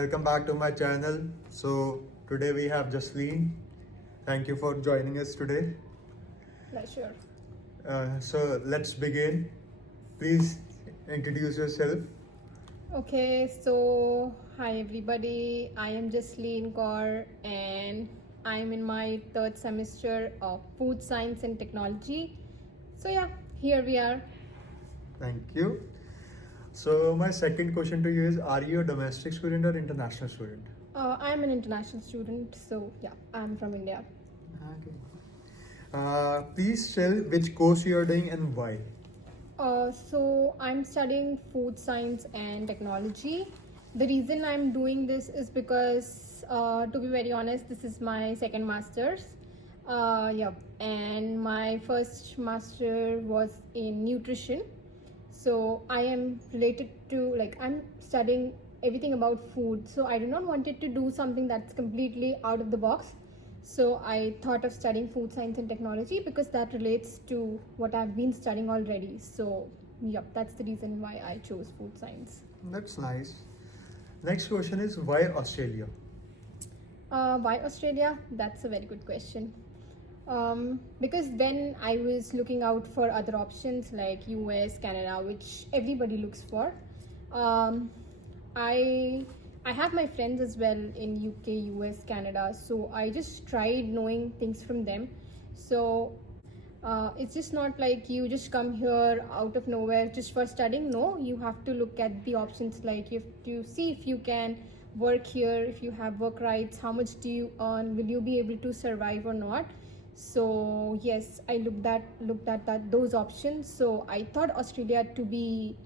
welcome back to my channel. So today we have Jasleen. Thank you for joining us today. Pleasure. So let's begin. Please introduce yourself. Okay, so hi everybody. I am Jasleen Kaur and I'm in my third semester of food science and technology. So yeah, here we are. Thank you. So my second question to you is, are you a domestic student or international student? I'm an international student, so yeah, I'm from India. Okay. Please tell which course you are doing and why. So I'm studying food science and technology. The reason I'm doing this is because, to be very honest, this is my second master's. And my first master was in nutrition. So I am related to, I'm studying everything about food. So I do not wanted to do something that's completely out of the box. So I thought of studying food science and technology because that relates to what I've been studying already. So that's the reason why I chose food science. That's nice. Next question is, why Australia? Why Australia? That's a very good question. Because when I was looking out for other options like US, Canada, which everybody looks for, I have my friends as well in UK, US, Canada, so I just tried knowing things from them. So it's just not like you just come here out of nowhere just for studying. No, you have to look at the options, like you have to see if you can work here, if you have work rights, how much do you earn, will you be able to survive or not. So yes, I looked at those options. So I thought Australia to be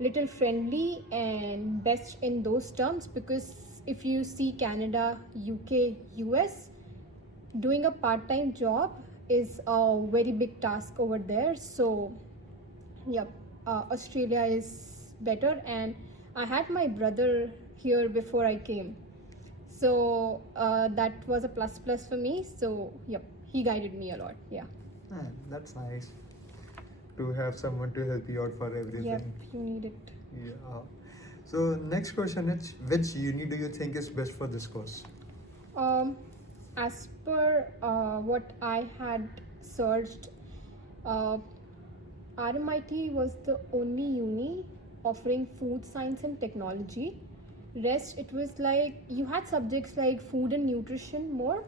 little friendly and best in those terms, because if you see Canada, UK, US, doing a part-time job is a very big task over there. So Australia is better, and I had my brother here before I came, so that was a plus for me. So he guided me a lot. That's nice to have someone to help you out for everything. Yep, you need it. Yeah. So next question is, which uni do you think is best for this course? As per what I had searched, RMIT was the only uni offering food science and technology. Rest, it was like you had subjects like food and nutrition more,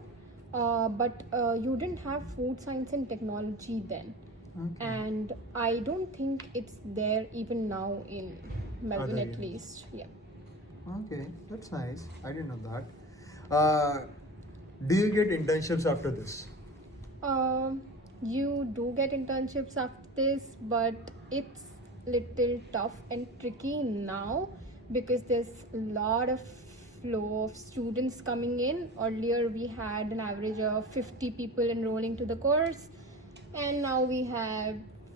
but you didn't have food science and technology then. Okay. And I don't think it's there even now in Melbourne, Other at unis. least. Okay, that's nice. I didn't know that. Do you get internships after this? You do get internships after this, but it's little tough and tricky now because there's a lot of flow of students coming in. Earlier we had an average of 50 people enrolling to the course, and now we have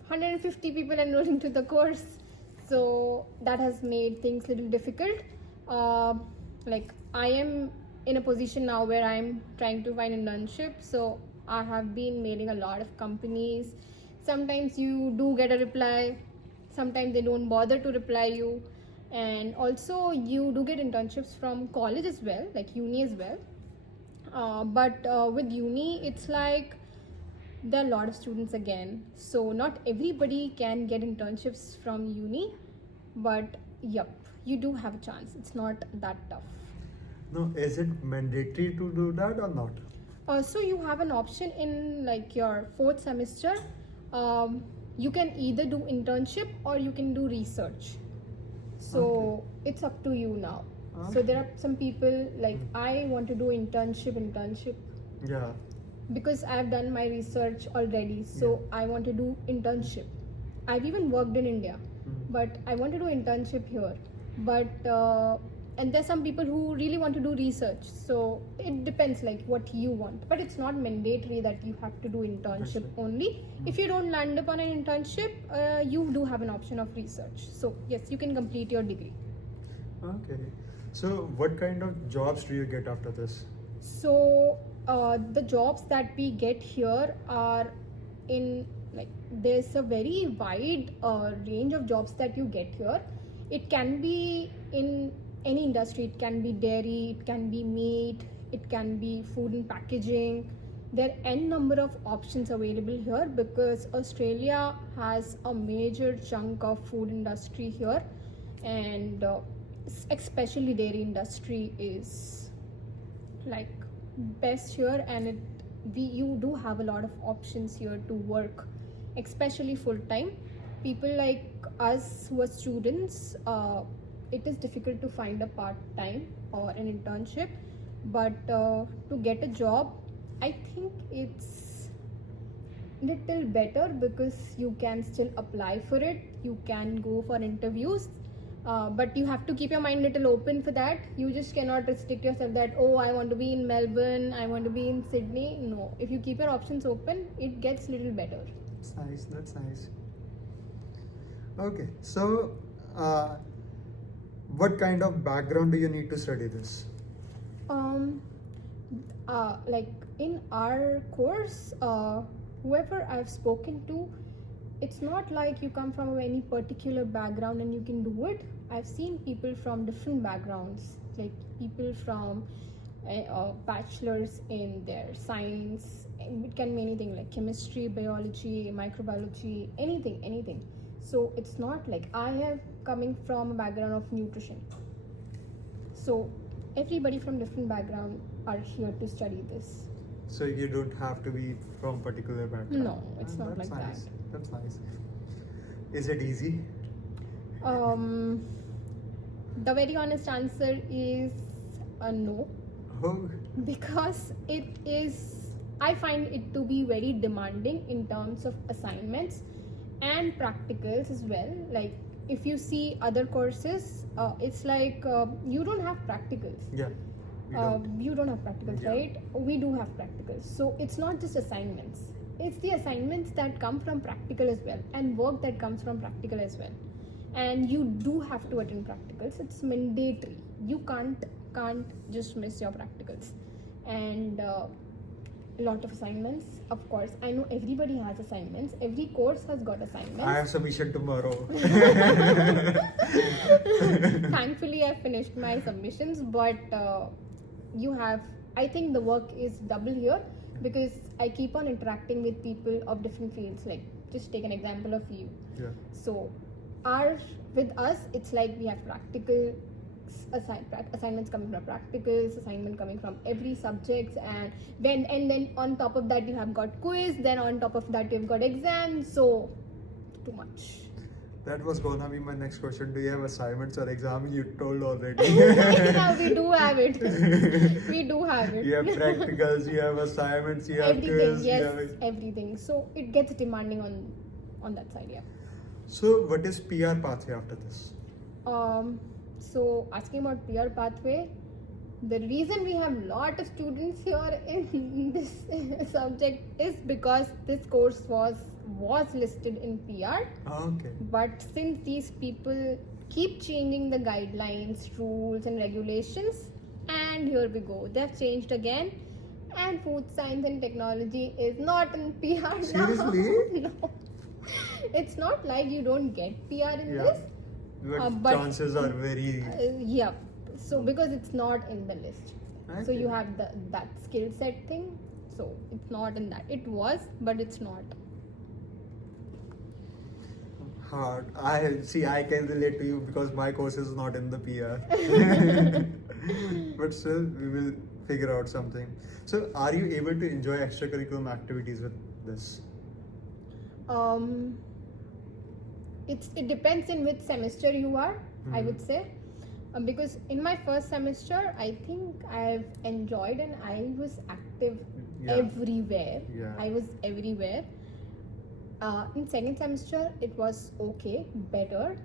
150 people enrolling to the course. So that has made things a little difficult. I am in a position now where I'm trying to find internship, so I have been mailing a lot of companies. Sometimes you do get a reply, sometimes they don't bother to reply you, and also you do get internships from college as well, like uni as well. But with uni, it's like there are a lot of students again, so not everybody can get internships from uni, but you do have a chance. It's not that tough. No, is it mandatory to do that or not? So you have an option in like your fourth semester. You can either do internship or you can do research. So it's up to you now. So there are some people like, I want to do internship Yeah. because I've done my research already. So I want to do internship. I've even worked in India, but I want to do internship here. But and there's some people who really want to do research. So it depends like what you want. But it's not mandatory that you have to do internship only. If you don't land upon an internship, you do have an option of research. So yes, you can complete your degree. Okay. So what kind of jobs do you get after this? So the jobs that we get here are in there's a very wide range of jobs that you get here. It can be in any industry. It can be dairy, it can be meat, it can be food and packaging. There are n number of options available here because Australia has a major chunk of food industry here, and especially dairy industry is like best here, and you do have a lot of options here to work, especially full time. People like us who are students, it is difficult to find a part time or an internship, but to get a job, I think it's little better because you can still apply for it, you can go for interviews, but you have to keep your mind little open for that. You just cannot restrict yourself that, oh, I want to be in Melbourne, I want to be in Sydney. No, if you keep your options open, it gets little better. That's nice. That's nice. Okay, so what kind of background do you need to study this? Like in our course, whoever I've spoken to, it's not like you come from any particular background and you can do it. I've seen people from different backgrounds, like people from bachelors in their science. It can be anything like chemistry, biology, microbiology, anything. So it's not like I am coming from a background of nutrition. So everybody from different background are here to study this. So you don't have to be from particular background. No, it's not That's like nice. that. That's nice. Is it easy? The very honest answer is a no, Oh, because I find it to be very demanding in terms of assignments and practicals as well. Like if you see other courses, it's like you don't have practicals. yeah. You don't have practicals, Yeah. right? We do have practicals. So it's not just assignments. It's the assignments that come from practical as well, and work that comes from practical as well. And you do have to attend practicals. It's mandatory. You can't just miss your practicals. And a lot of assignments. Of course, I know everybody has assignments. Every course has got assignments. I have submission tomorrow. Thankfully, I finished my submissions, but I think the work is double here because I keep on interacting with people of different fields. Like, just take an example of you. Yeah. So, with us, it's like we have practical assignments coming from practicals, assignment coming from every subject, and then on top of that you have got quiz. Then on top of that you've got exams. So, too much. That was gonna be my next question. Do you have assignments or exam? You told already. Yeah, we do have it. We do have it. You have practicals, you have assignments, you have Everything, quiz, yes, you have... everything. So it gets demanding on that side, yeah. So what is PR pathway after this? So asking about PR pathway, the reason we have lot of students here in this subject is because this course was listed in PR. Okay. But since these people keep changing the guidelines, rules and regulations, and here we go, they've changed again, and food science and technology is not in PR now. Seriously? No. It's not like you don't get PR in this. But chances are very... Yeah. So because it's not in the list. So Okay. you have that skill set thing. So it's not in that. It was, but it's not. Hard. I can relate to you because my course is not in the PR. But still, we will figure out something. So, are you able to enjoy extracurricular activities with this? It depends in which semester you are, I Mhm. would say. Because in my first semester, I think I've enjoyed and I was active everywhere. Yeah. I was everywhere. In second semester, it was okay, better.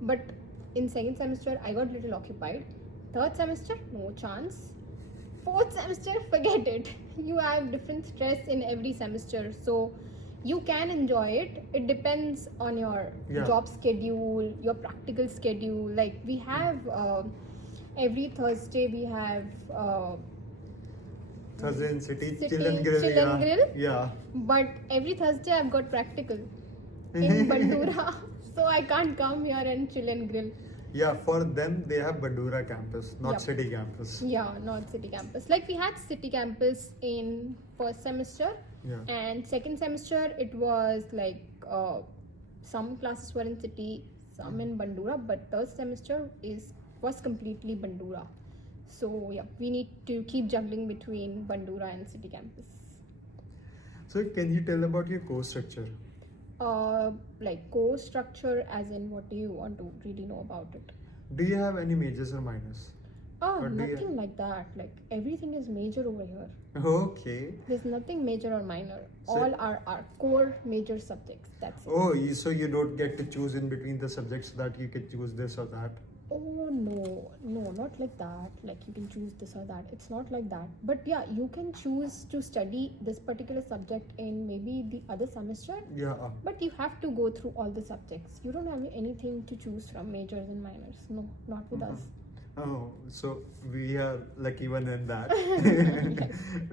But in second semester, I got little occupied. Third semester, no chance. Fourth semester, forget it. You have different stress in every semester. So you can enjoy it. It depends on your job schedule, your practical schedule. Like we have every Thursday we have Thursday in City, City Chill and Grill. Chill and Grill. Yeah. But every Thursday I've got practical in Bandura. So I can't come here and chill and grill. Yeah, for them they have Bandura campus, not Yep. city campus. Yeah, not city campus. Like we had city campus in first semester, Yeah. and second semester it was like some classes were in city, some in Bandura, but third semester was completely Bandura. So yeah, we need to keep juggling between Bandura and city campus. So can you tell about your course structure? Like course structure, as in what do you want to really know about it? Do you have any majors or minors? Oh, Or do you- nothing like that. Like everything is major over here. Okay. There's nothing major or minor. So- All are our core major subjects. That's it. Oh, so you don't get to choose in between the subjects that you can choose this or that? Oh no, not like that. Like you can choose this or that. It's not like that. But yeah, you can choose to study this particular subject in maybe the other semester. Yeah. But you have to go through all the subjects. You don't have anything to choose from majors and minors. No, not with us. Oh, so we are lucky even in that.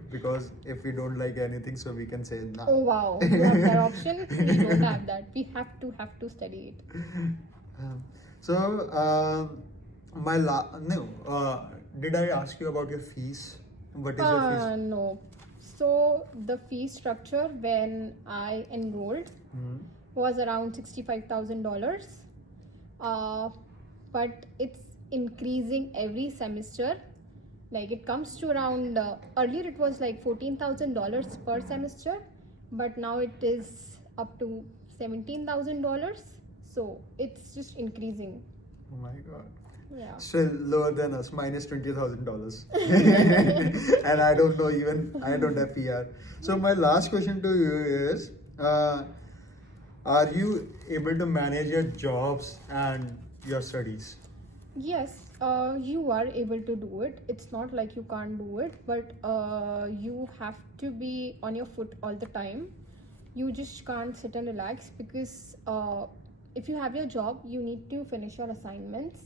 Because if we don't like anything, so we can say nah. Oh wow, you have that option. We don't have that. We have to study it. So, did I ask you about your fees? What is your fees? No. So the fee structure when I enrolled was around $65,000. But it's increasing every semester. Like it comes to around earlier it was like $14,000 per semester, but now it is up to $17,000. So it's just increasing. Oh my god. Yeah. Still lower than us, minus $20,000. And I don't know even, I don't have PR. So my last question to you is, are you able to manage your jobs and your studies? Yes, you are able to do it. It's not like you can't do it, but you have to be on your foot all the time. You just can't sit and relax because if you have your job, you need to finish your assignments.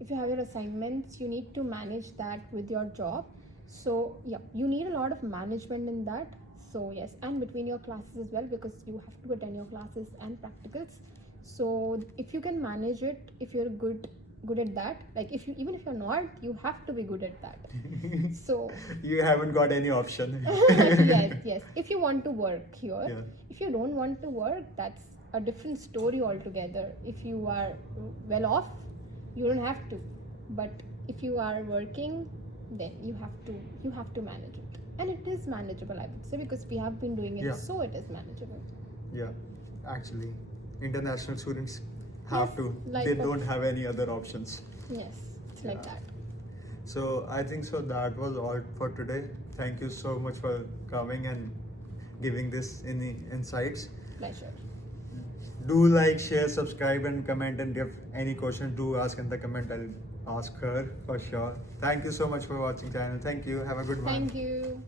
If you have your assignments, you need to manage that with your job. So yeah, you need a lot of management in that. So yes, and between your classes as well, because you have to attend your classes and practicals. So if you can manage it, if you're good at that, like even if you're not, you have to be good at that. So You haven't got any option. yes, if you want to work here. Yeah. If you don't want to work, that's a different story altogether. If you are well off, you don't have to, but if you are working, then you have to manage it, and it is manageable, I would say, because we have been doing it. Yeah. So it is manageable. Yeah, actually, international students have Yes, to. like They that. don't have any other options. Yes, it's like Yeah. that. So I think so that was all for today. Thank you so much for coming and giving this insights. Pleasure. Do like, share, subscribe, and comment. And if any question, do ask in the comment. I'll ask her for sure. Thank you so much for watching channel. Thank you. Have a good one. Thank you.